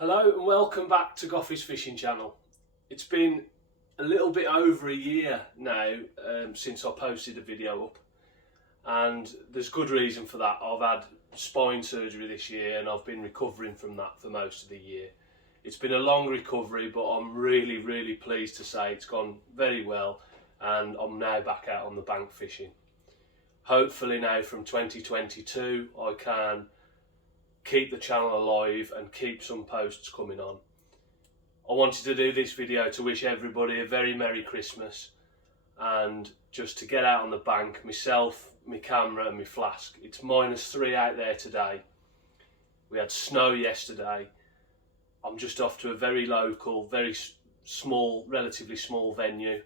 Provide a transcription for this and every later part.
Hello and welcome back to Goffy's Fishing Channel. It's been a little bit over a year now since I posted a video up, and there's good reason for that. I've had spine surgery this year and I've been recovering from that for most of the year. It's been a long recovery, but I'm really pleased to say it's gone very well and I'm now back out on the bank fishing. Hopefully now from 2022 I can keep the channel alive and keep some posts coming on. I wanted to do this video to wish everybody a very Merry Christmas and just to get out on the bank, myself, my camera and my flask. It's -3 out there today. We had snow yesterday. I'm just off to a very local, very small, relatively small venue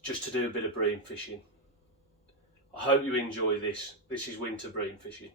just to do a bit of bream fishing. I hope you enjoy this. This is winter bream fishing.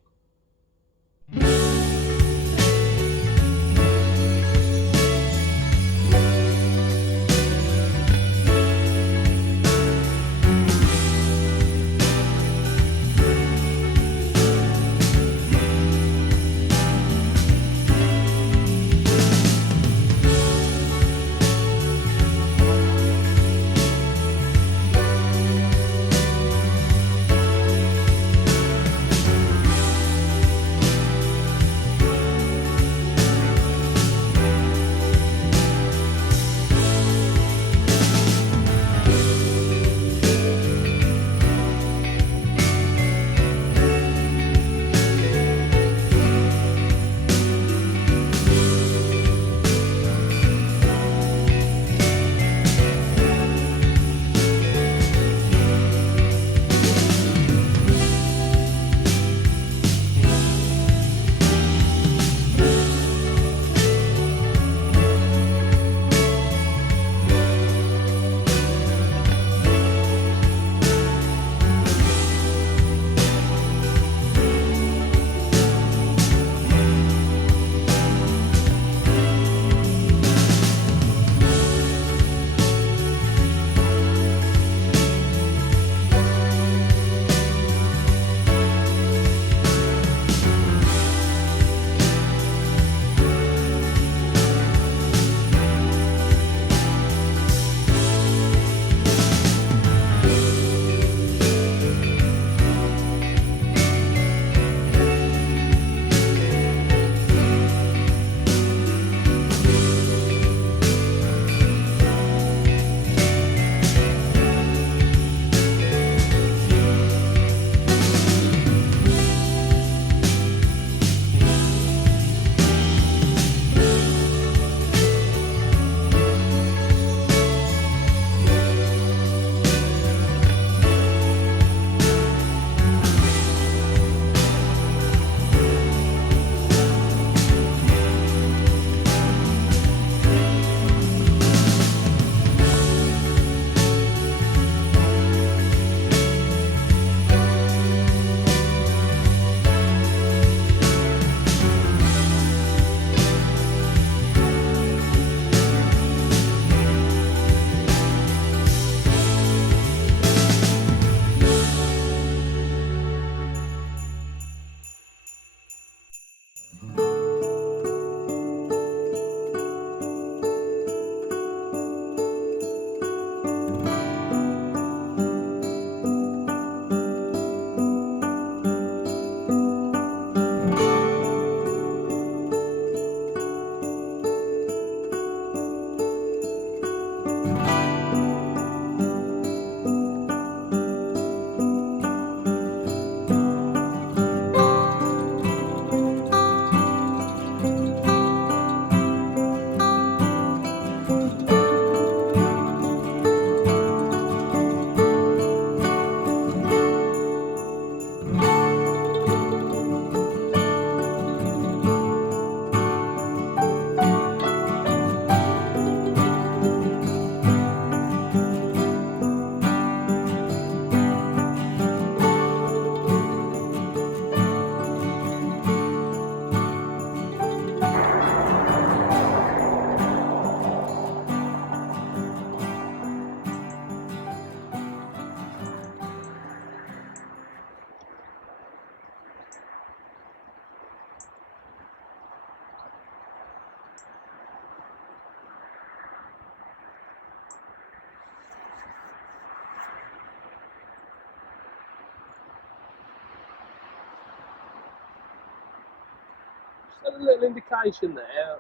Got a little indication there.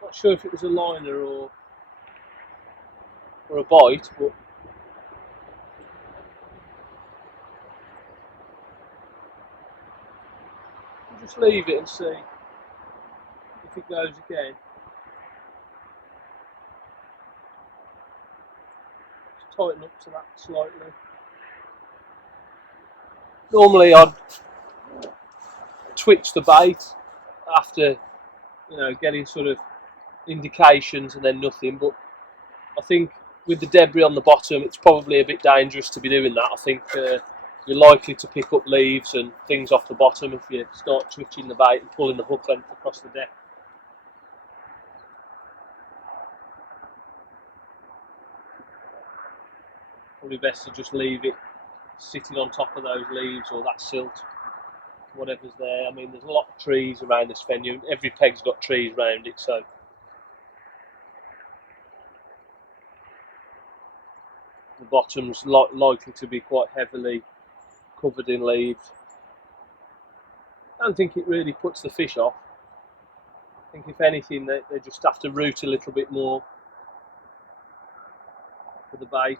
Not sure if it was a liner or a bite, but we'll just leave it and see if it goes again. Just tighten up to that slightly. Normally I'd twitch the bait after, getting sort of indications and then nothing, but I think with the debris on the bottom it's probably a bit dangerous to be doing that. I think you're likely to pick up leaves and things off the bottom if you start twitching the bait and pulling the hook length across the deck. Probably best to just leave it sitting on top of those leaves or that silt, whatever's there. I mean, there's a lot of trees around this venue. Every peg's got trees around it, so the bottom's likely to be quite heavily covered in leaves. I don't think it really puts the fish off. I think if anything, they just have to root a little bit more for the bait.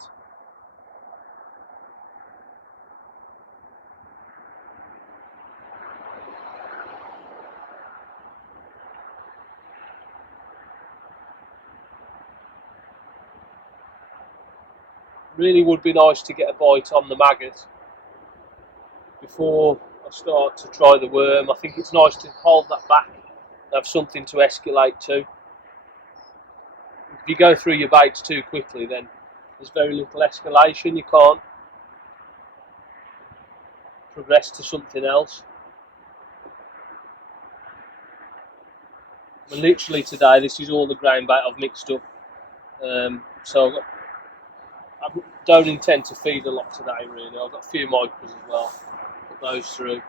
Really would be nice to get a bite on the maggot before I start to try the worm. I think it's nice to hold that back and have something to escalate to. If you go through your baits too quickly, then there's very little escalation. You can't progress to something else. And literally today, this is all the ground bait I've mixed up. So I don't intend to feed a lot today, really. I've got a few micros as well. Put those through.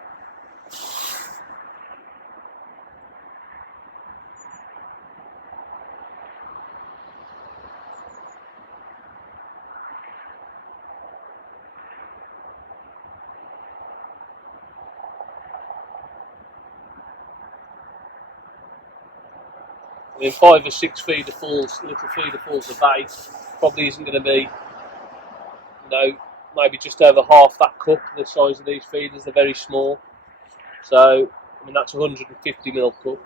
I mean, 5 or 6 feederfuls, little feederfuls of bait probably isn't going to be, maybe just over half that cup. The size of these feeders, they're very small. So, I mean, that's 150ml cup.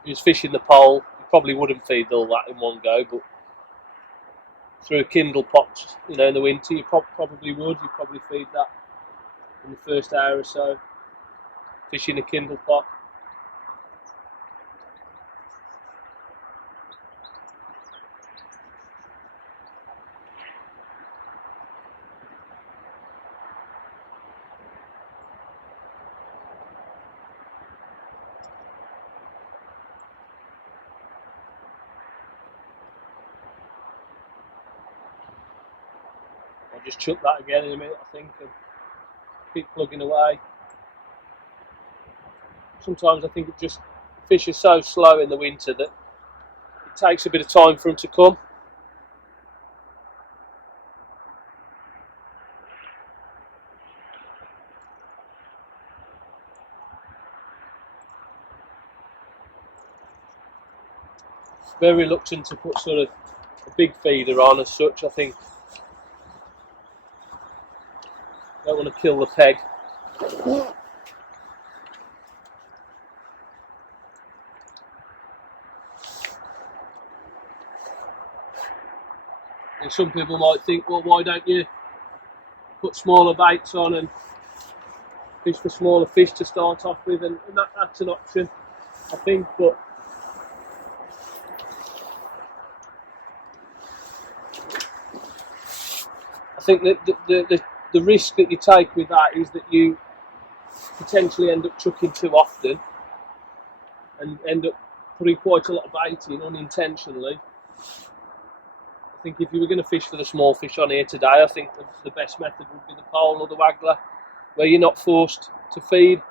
If you was fishing the pole, you probably wouldn't feed all that in one go, but through a Kindle pot, in the winter, you probably would. You'd probably feed that in the first hour or so, fishing a Kindle pot. I'll just chuck that again in a minute, I think, and keep plugging away. Sometimes I think fish are so slow in the winter that it takes a bit of time for them to come. Very reluctant to put sort of a big feeder on as such. I think don't want to kill the peg. And some people might think, well, why don't you put smaller baits on and fish for smaller fish to start off with, and that's an option, I think, but I think that the risk that you take with that is that you potentially end up chucking too often and end up putting quite a lot of bait in unintentionally. I think if you were going to fish for the small fish on here today, I think the best method would be the pole or the waggler, where you're not forced to feed.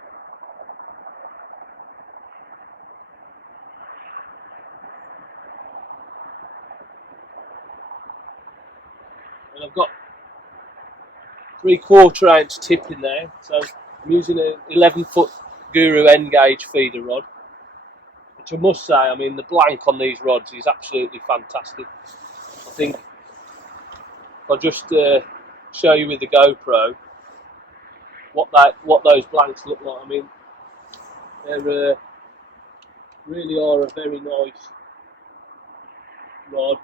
And I've got 3/4 ounce tip in there, so I'm using an 11 foot Guru N-gauge feeder rod, which I must say, I mean, the blank on these rods is absolutely fantastic. I think if I just show you with the GoPro what those blanks look like. I mean, they really are a very nice rod.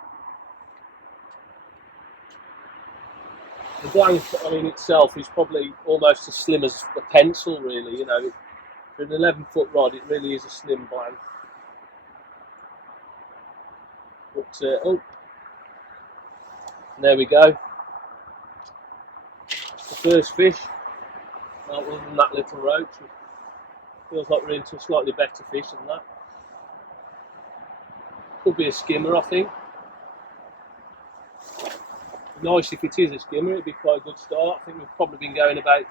The blank, I mean, itself is probably almost as slim as a pencil, really. You know, for an 11-foot rod, it really is a slim blank. But oh, there we go. The first fish. Well, other than that little roach, it feels like we're into a slightly better fish than that. Could be a skimmer, I think. Nice if it is a skimmer, it'd be quite a good start. I think we've probably been going about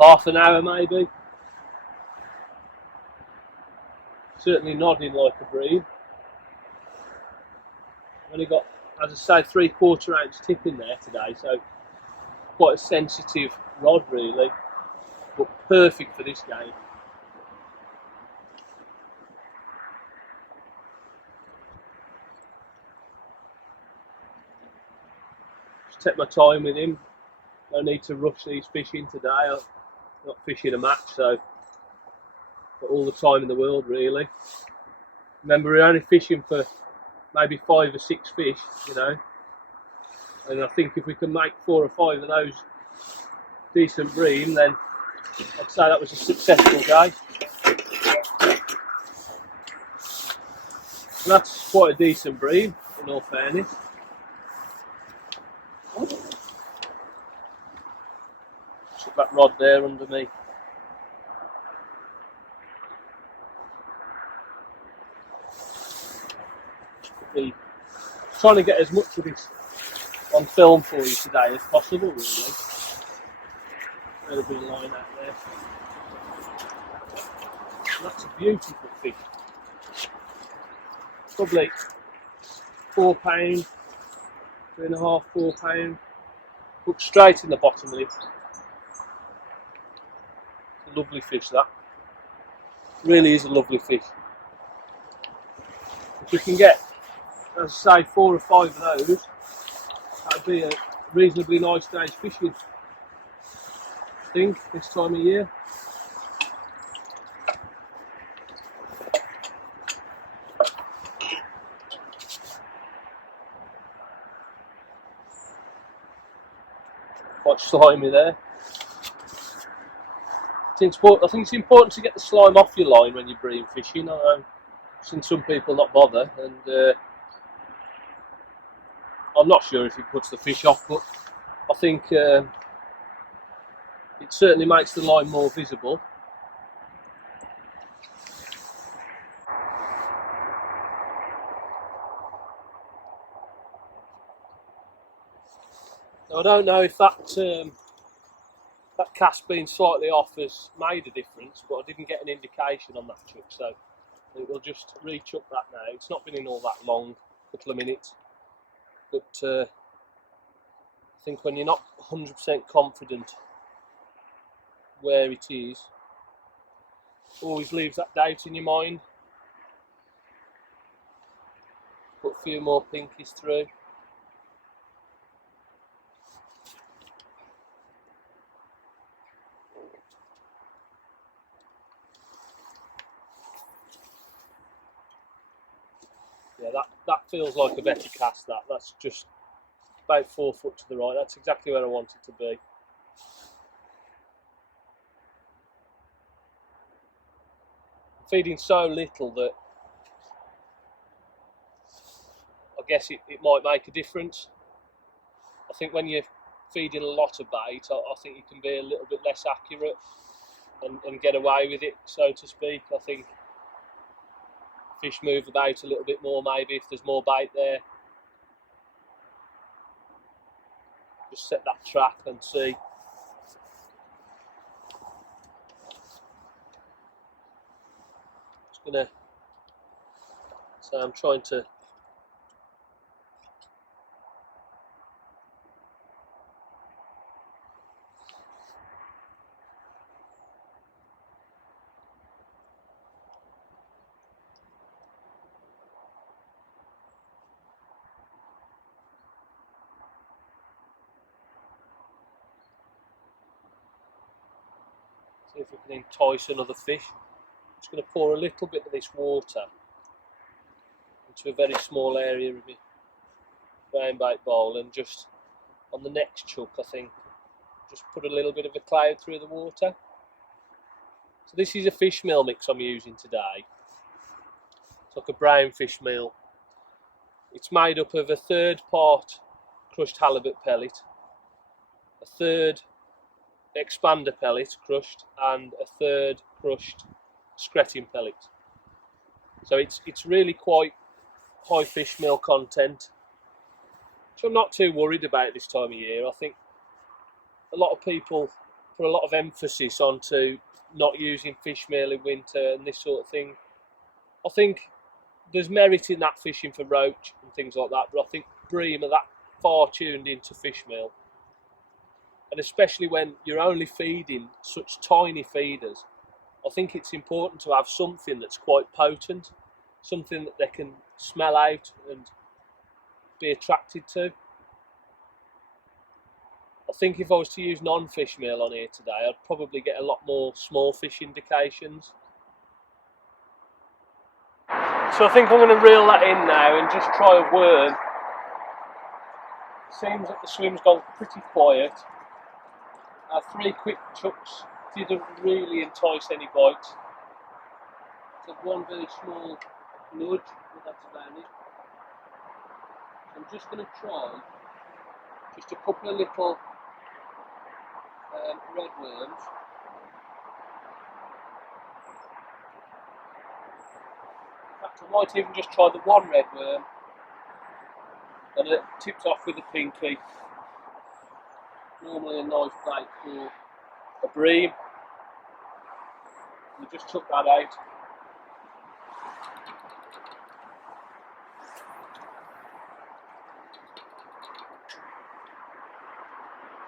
half an hour maybe. Certainly nodding like a bream. Only got, as I say, 3/4 ounce tip in there today, so quite a sensitive rod really, but perfect for this game. Just take my time with him. No need to rush these fish in today. I'm not fishing a match, so got all the time in the world really. Remember, we're only fishing for maybe 5 or 6 fish, you know, and I think if we can make 4 or 5 of those decent bream, then I'd say that was a successful day. And that's quite a decent bream, in all fairness. Chuck that rod there under me. Trying to get as much of this on film for you today as possible, really. There'll be a line out there. And that's a beautiful fish. Probably £4, 3.5, £4. Hooked straight in the bottom of it. It's a lovely fish, that. Really is a lovely fish. If you can get, as I say, 4 or 5 of those, that'd be a reasonably nice day's fishing, I think, this time of year. Quite slimy there. I think it's important to get the slime off your line when you're bream fishing. I've seen some people not bother, and I'm not sure if it puts the fish off, but I think it certainly makes the line more visible. Now, I don't know if that cast being slightly off has made a difference, but I didn't get an indication on that chuck, so I think we'll just re-chuck that now. It's not been in all that long, a couple of minutes, but I think when you're not 100% confident where it is, always leaves that doubt in your mind. Put a few more pinkies through. Yeah, that feels like a better cast. That's just about 4 foot to the right. That's exactly where I want it to be. I'm feeding so little that I guess it might make a difference. I think when you're feeding a lot of bait, I think you can be a little bit less accurate and get away with it, so to speak. I think fish move about a little bit more maybe if there's more bait there. Just set that trap and see. Just gonna, so I'm trying to See if we can entice another fish. I'm just going to pour a little bit of this water into a very small area of my brown bait bowl, and just on the next chuck, I think, just put a little bit of a cloud through the water. So this is a fish meal mix I'm using today. It's like a brown fish meal. It's made up of a third part crushed halibut pellet, a third expander pellet crushed, and a third crushed skretting pellet. So it's really quite high fish meal content, which I'm not too worried about this time of year. I think a lot of people put a lot of emphasis onto not using fish meal in winter and this sort of thing. I think there's merit in that fishing for roach and things like that, but I think bream are that far tuned into fish meal, and especially when you're only feeding such tiny feeders, I think it's important to have something that's quite potent, something that they can smell out and be attracted to. I think if I was to use non-fish meal on here today, I'd probably get a lot more small fish indications. So I think I'm going to reel that in now and just try a worm. Seems that the swim's gone pretty quiet. 3 quick chucks didn't really entice any bites. So one very small nudge, but that's about it. So I'm just going to try just a couple of little red worms. In fact, I might even just try the one red worm and it tipped off with a pinky. Normally a nice bait for a bream. And just chuck that out.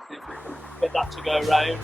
See if we can get that to go round.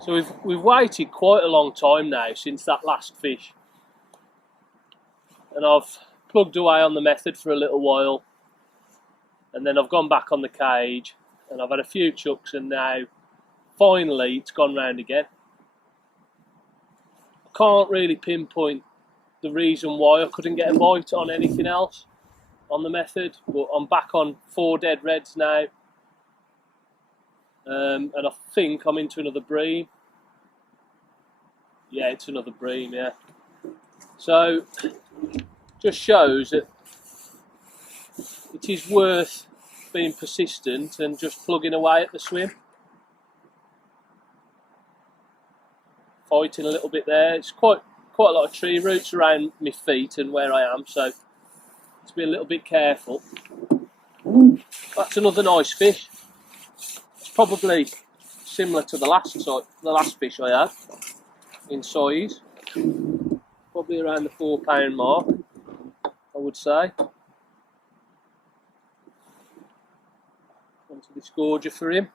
So we've waited quite a long time now since that last fish, and I've plugged away on the method for a little while, and then I've gone back on the cage and I've had a few chucks, and now finally it's gone round again. I can't really pinpoint the reason why I couldn't get a bite on anything else on the method, but I'm back on 4 dead reds now, and I think I'm into another bream. Yeah, it's another bream, yeah. So, just shows that it is worth being persistent and just plugging away at the swim. Fighting a little bit there. It's quite a lot of tree roots around my feet and where I am, so to be a little bit careful. That's another nice fish. It's probably similar to the last fish I had in size, probably around the 4 pound mark, I would say. Onto this gorger for him.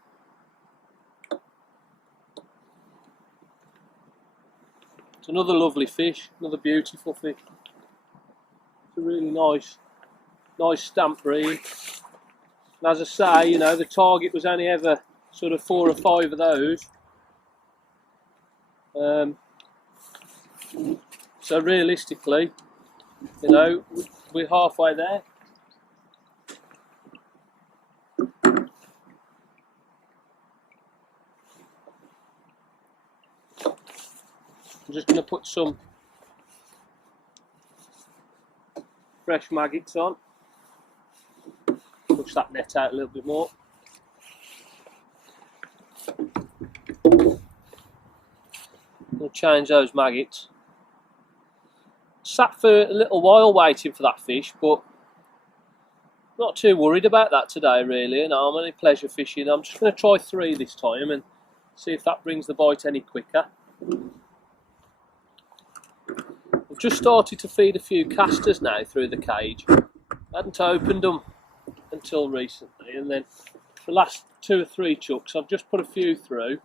It's another lovely fish, another beautiful fish. It's a really nice stamp bream. And as I say, you know, the target was only ever sort of 4 or 5 of those. So realistically, you know, we're halfway there. I I'm just going to put some fresh maggots on. Push that net out a little bit more. We'll change those maggots. Sat for a little while waiting for that fish, but not too worried about that today really. And I'm only pleasure fishing. I'm just going to try 3 this time and see if that brings the bite any quicker. I've just started to feed a few casters now through the cage. I hadn't opened them until recently, and then the last 2 or 3 chucks I've just put a few through.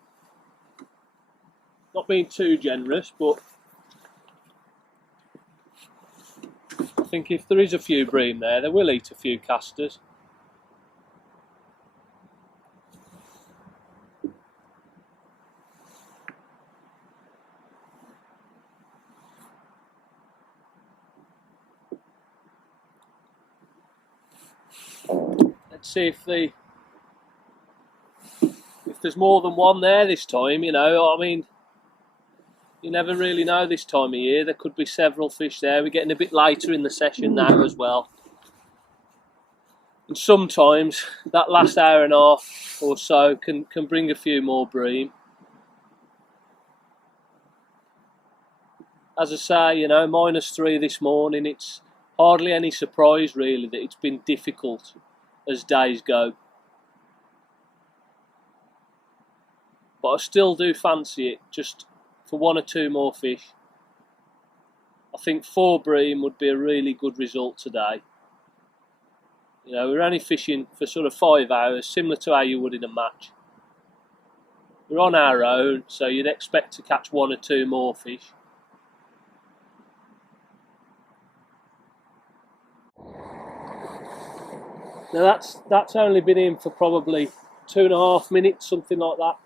Not being too generous, but I think if there is a few bream there, they will eat a few casters. Let's see if there's more than one there this time, you know. I mean, you never really know this time of year. There could be several fish there. We're getting a bit later in the session now as well. And sometimes that last hour and a half or so can bring a few more bream. As I say, you know, -3 this morning. It's hardly any surprise really that it's been difficult as days go. But I still do fancy it, just for 1 or 2 more fish. I think 4 bream would be a really good result today. You know, we're only fishing for sort of 5 hours, similar to how you would in a match. We're on our own, so you'd expect to catch 1 or 2 more fish. Now that's only been in for probably 2.5 minutes, something like that.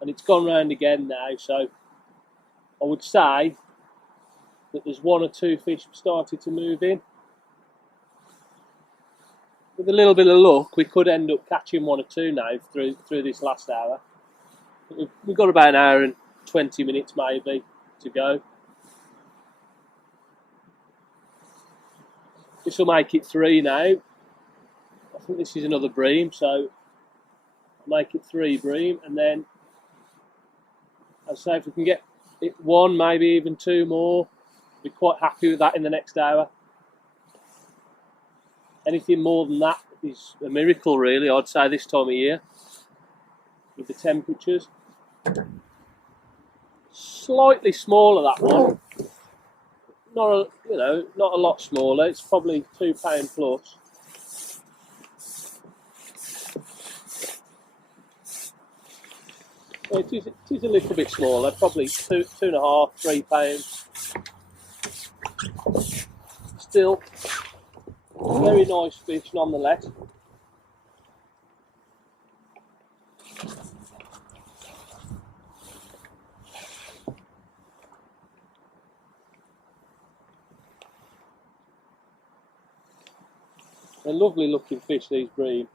And it's gone round again now, so I would say that there's 1 or 2 fish started to move in. With a little bit of luck, we could end up catching 1 or 2 now through this last hour. We've got about 1 hour and 20 minutes maybe to go. This will make it 3 now. I think this is another bream, so I'll make it 3 bream, and then I'd say if we can get it 1, maybe even 2 more, I'll be quite happy with that in the next hour. Anything more than that is a miracle really, I'd say, this time of year with the temperatures. Slightly smaller, that one. Not a lot smaller. It's probably £2 plus. It is a little bit smaller, probably 2.5, £3. Still, very nice fish nonetheless. They're lovely looking fish, these bream.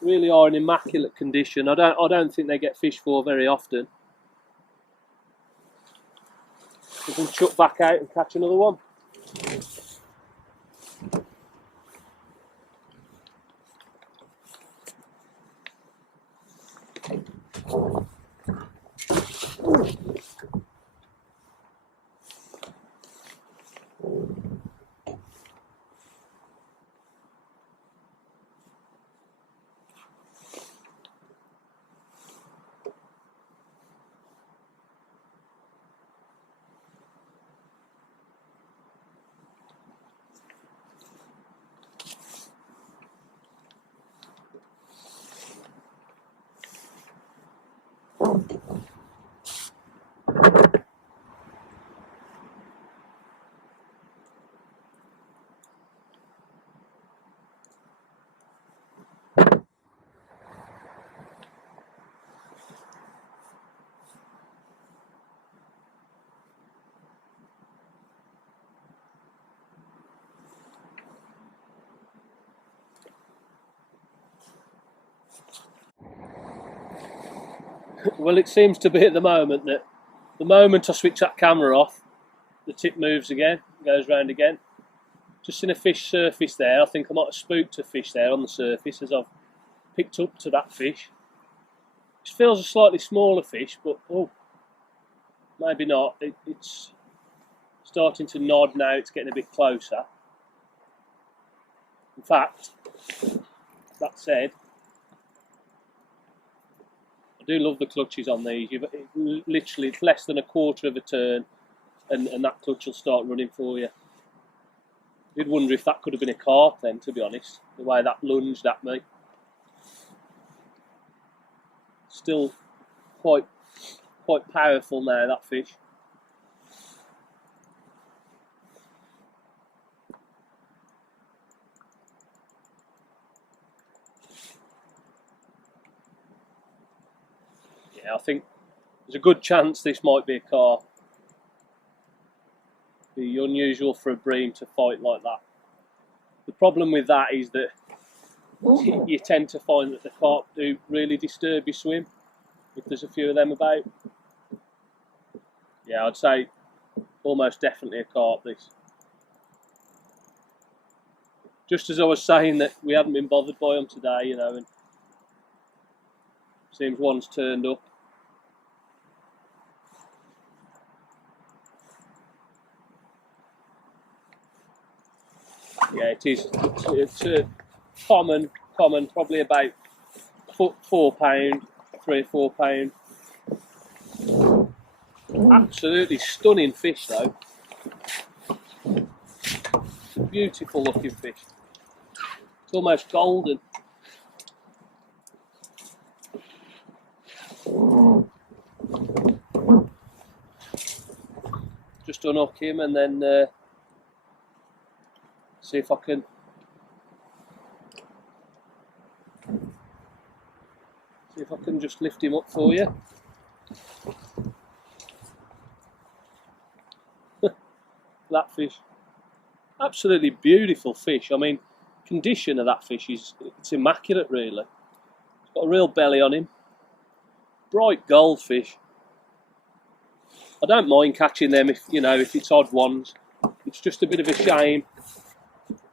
Really are in immaculate condition. I don't think they get fished for very often. We can chuck back out and catch another one. Well, it seems to be at the moment that the moment I switch that camera off, the tip moves again, goes round again. Just seen a fish surface there. I think I might have spooked a fish there on the surface as I've picked up to that fish. It feels a slightly smaller fish, but oh, maybe not. It's starting to nod now, it's getting a bit closer. In fact, that said, I do love the clutches on these. Literally, it's less than a quarter of a turn and that clutch will start running for you. I did wonder if that could have been a carp then, to be honest, the way that lunged at me. Still quite powerful now, that fish. Yeah, I think there's a good chance this might be a carp. It'd be unusual for a bream to fight like that. The problem with that is that you tend to find that the carp do really disturb your swim if there's a few of them about. Yeah, I'd say almost definitely a carp, this. Just as I was saying that we hadn't been bothered by them today, you know, and seems one's turned up. Yeah, it is. It's a common, probably about 4 pound, 3 or 4 pound. Absolutely stunning fish, though. It's a beautiful looking fish. It's almost golden. Just unhook him and then see if I can just lift him up for you. That fish, absolutely beautiful fish. I mean, condition of that fish it's immaculate, really. It's got a real belly on him. Bright goldfish. I don't mind catching them if it's odd ones. It's just a bit of a shame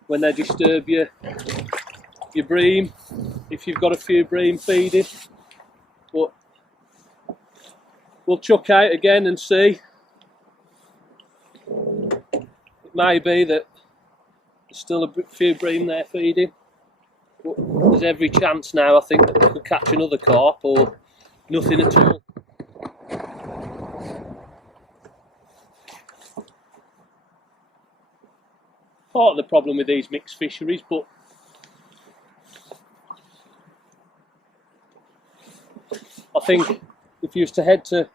when they disturb your bream, if you've got a few bream feeding. But we'll chuck out again and see. It may be that there's still a few bream there feeding, but there's every chance now, I think, that we could catch another carp or nothing at all. Part of the problem with these mixed fisheries, but I think if you was to head to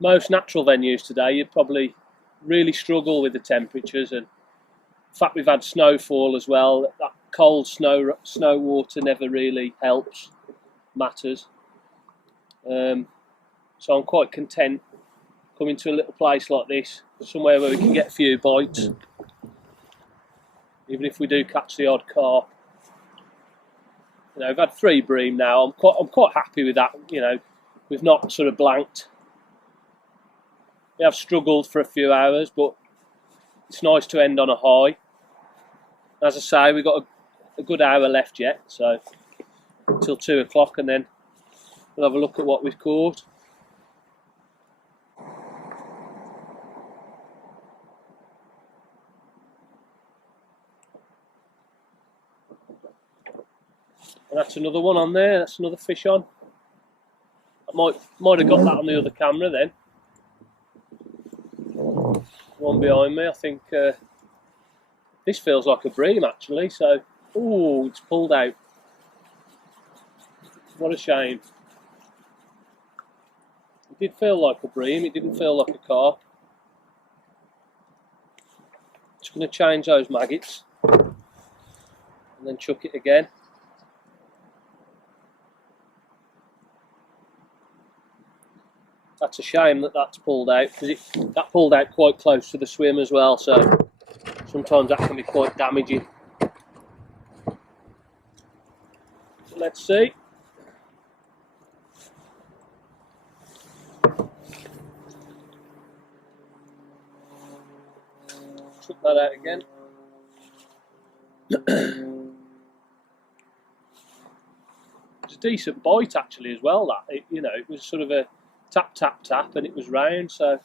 most natural venues today, you'd probably really struggle with the temperatures, and the fact we've had snowfall as well. That cold snow water never really helps matters. So I'm quite content coming to a little place like this, somewhere where we can get a few bites, even if we do catch the odd carp. You know, we've had 3 bream now. I'm quite happy with that. You know, we've not sort of blanked. We have struggled for a few hours, but it's nice to end on a high. As I say, we've got a good hour left yet, so until 2 o'clock, and then we'll have a look at what we've caught. And that's another one on there. That's another fish on. I might have got that on the other camera then. One behind me. I think this feels like a bream actually. So, oh, it's pulled out. What a shame. It did feel like a bream. It didn't feel like a carp. Just going to change those maggots and then chuck it again. That's a shame that that's pulled out, because that pulled out quite close to the swim as well, so sometimes that can be quite damaging. So let's see. took that out again. It's a decent bite actually as well. That it was sort of a tap tap tap, and it was round. So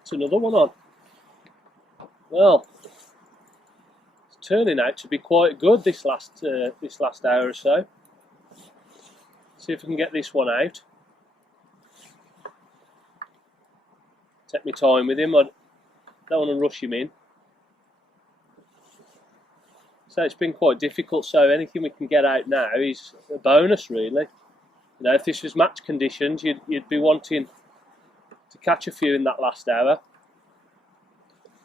it's another one on. Well, it's turning out to be quite good this last hour or so. See if I can get this one out. Take my time with him. I don't want to rush him in. So it's been quite difficult. So anything we can get out now is a bonus, really. If this was match conditions, you'd be wanting to catch a few in that last hour.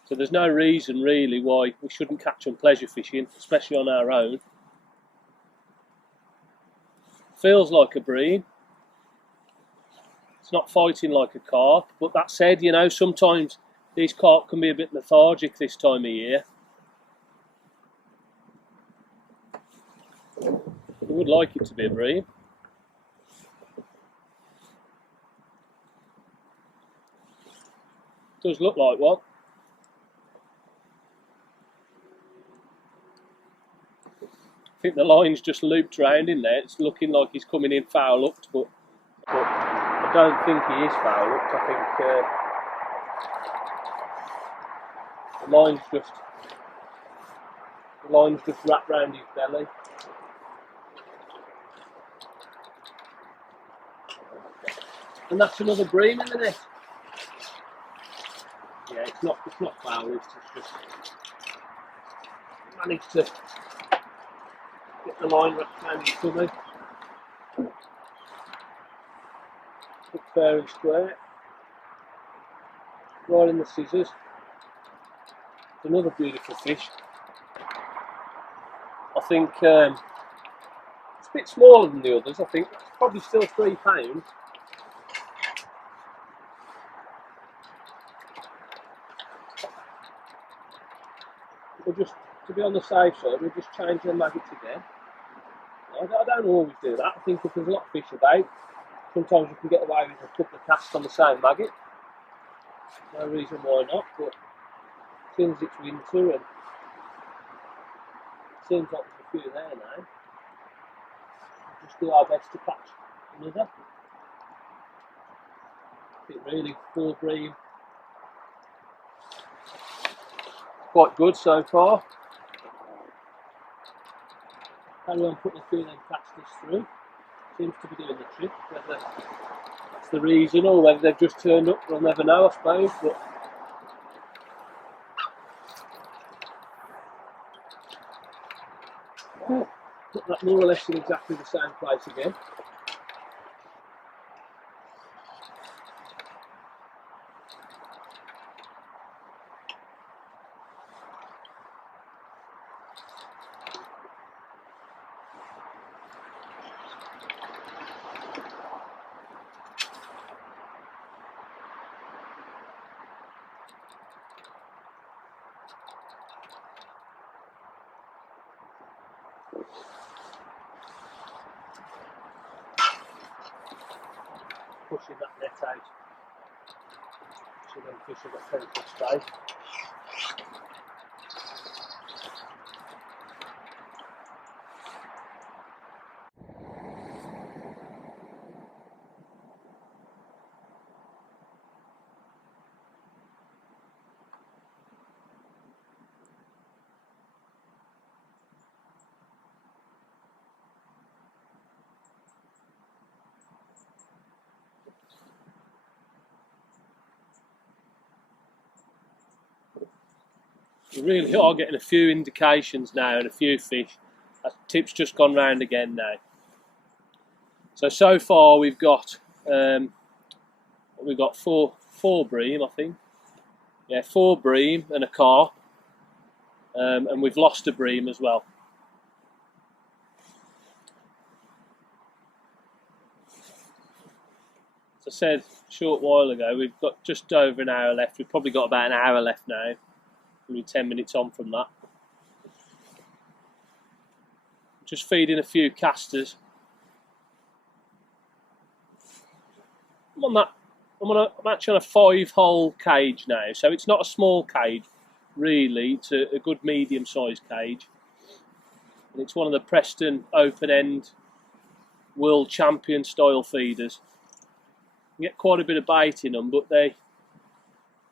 So there's no reason really why we shouldn't catch them pleasure fishing, especially on our own. Feels like a bream. It's not fighting like a carp, but that said, sometimes these carp can be a bit lethargic this time of year. I would like it to be a bream. Does look like one. I think the line's just looped round in there. It's looking like he's coming in foul hooked, but I don't think he is foul hooked. I think the line's just wrapped round his belly. And that's another bream in the net. Yeah, it's not foul hooked. It's just managed to get the line wrapped around his tummy. Look fair and square. Right in the scissors. It's another beautiful fish. I think it's a bit smaller than the others. I think it's probably still 3 pounds. We'll just, to be on the safe side, we'll just change the maggots again. I don't always do that. I think if there's a lot of fish about, sometimes you can get away with a couple of casts on the same maggot. No reason why not, but since it's winter and it seems like there's a few there now, we'll just do our best to catch another. I think really full bream. Quite good so far. Carry on putting a few of them casters through. Seems to be doing the trick. Whether that's the reason or whether they've just turned up, we'll never know, I suppose. But put that more or less in exactly the same place again. Pushing that net out so them fish have got plenty of space. We really are getting a few indications now and a few fish. That tip's just gone round again now. So far we've got four bream, I think. Yeah, 4 bream and a carp. and we've lost a bream as well. As I said a short while ago, we've got just over an hour left. We've probably got about an hour left now. We're 10 minutes on from that. Just feeding a few casters. I'm actually on a 5-hole cage now, so it's not a small cage, really. It's a good medium-sized cage, and it's one of the Preston open-end world champion style feeders. You get quite a bit of bait in them, but they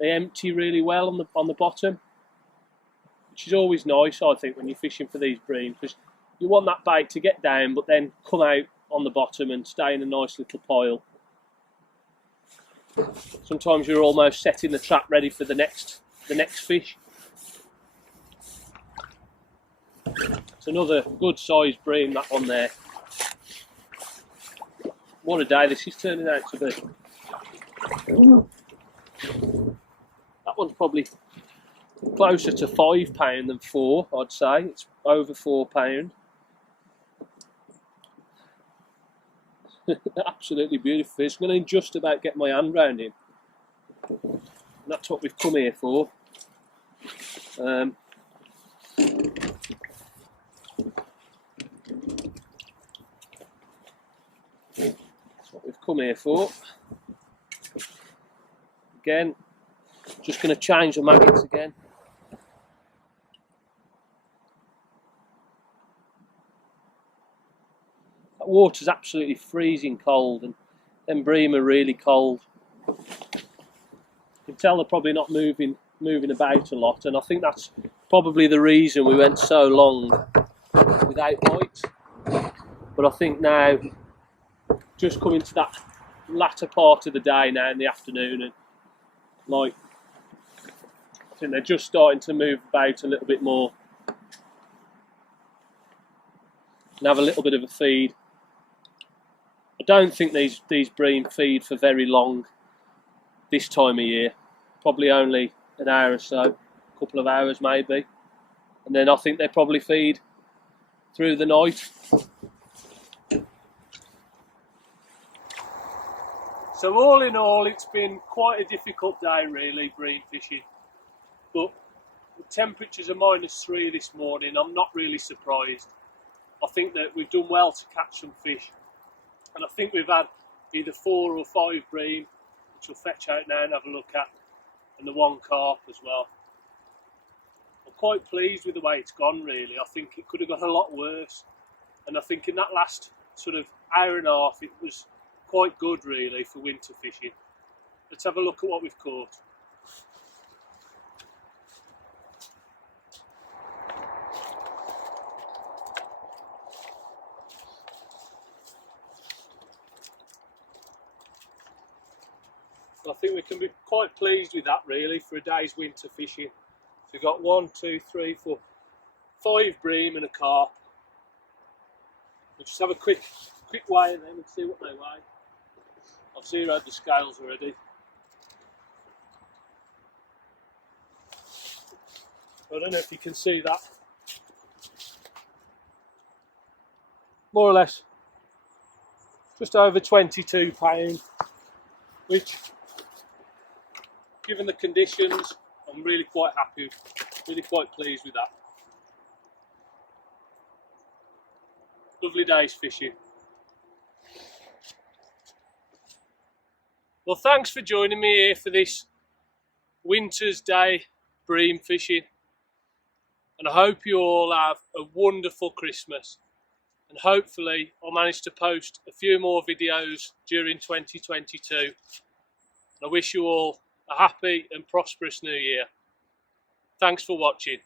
empty really well on the bottom, which is always nice, I think, when you're fishing for these bream, because you want that bait to get down, but then come out on the bottom and stay in a nice little pile. Sometimes you're almost setting the trap ready for the next fish. It's another good sized bream, that one there. What a day this is turning out to be. That one's probably closer to £5 than 4, I'd say. It's over £4. Absolutely beautiful fish. I'm going to just about get my hand round him. And that's what we've come here for. That's what we've come here for. Again, just going to change the maggots again. That water's absolutely freezing cold, and them bream are really cold. You can tell they're probably not moving about a lot, and I think that's probably the reason we went so long without bites. But I think now, just coming to that latter part of the day now in the afternoon, and I think they're just starting to move about a little bit more and have a little bit of a feed. I don't think these bream feed for very long this time of year. Probably only an hour or so, a couple of hours maybe. And then I think they probably feed through the night. So all in all, it's been quite a difficult day really, bream fishing. But the temperatures are -3 this morning. I'm not really surprised. I think that we've done well to catch some fish. And I think we've had either 4 or 5 bream, which we'll fetch out now and have a look at, and the 1 carp as well. I'm quite pleased with the way it's gone really. I think it could have gone a lot worse. And I think in that last sort of hour and a half, it was quite good really for winter fishing. Let's have a look at what we've caught. I think we can be quite pleased with that really for a day's winter fishing. So we've got 1, 2, 3, 4, 5 bream and a carp. We'll just have a quick weigh of them and see what they weigh. I've zeroed the scales already. I don't know if you can see that. More or less just over £22, which, given the conditions, I'm really quite happy, really quite pleased with that. Lovely days fishing. Well, thanks for joining me here for this winter's day bream fishing, and I hope you all have a wonderful Christmas, and hopefully I'll manage to post a few more videos during 2022. I wish you all a happy and prosperous new year. Thanks for watching.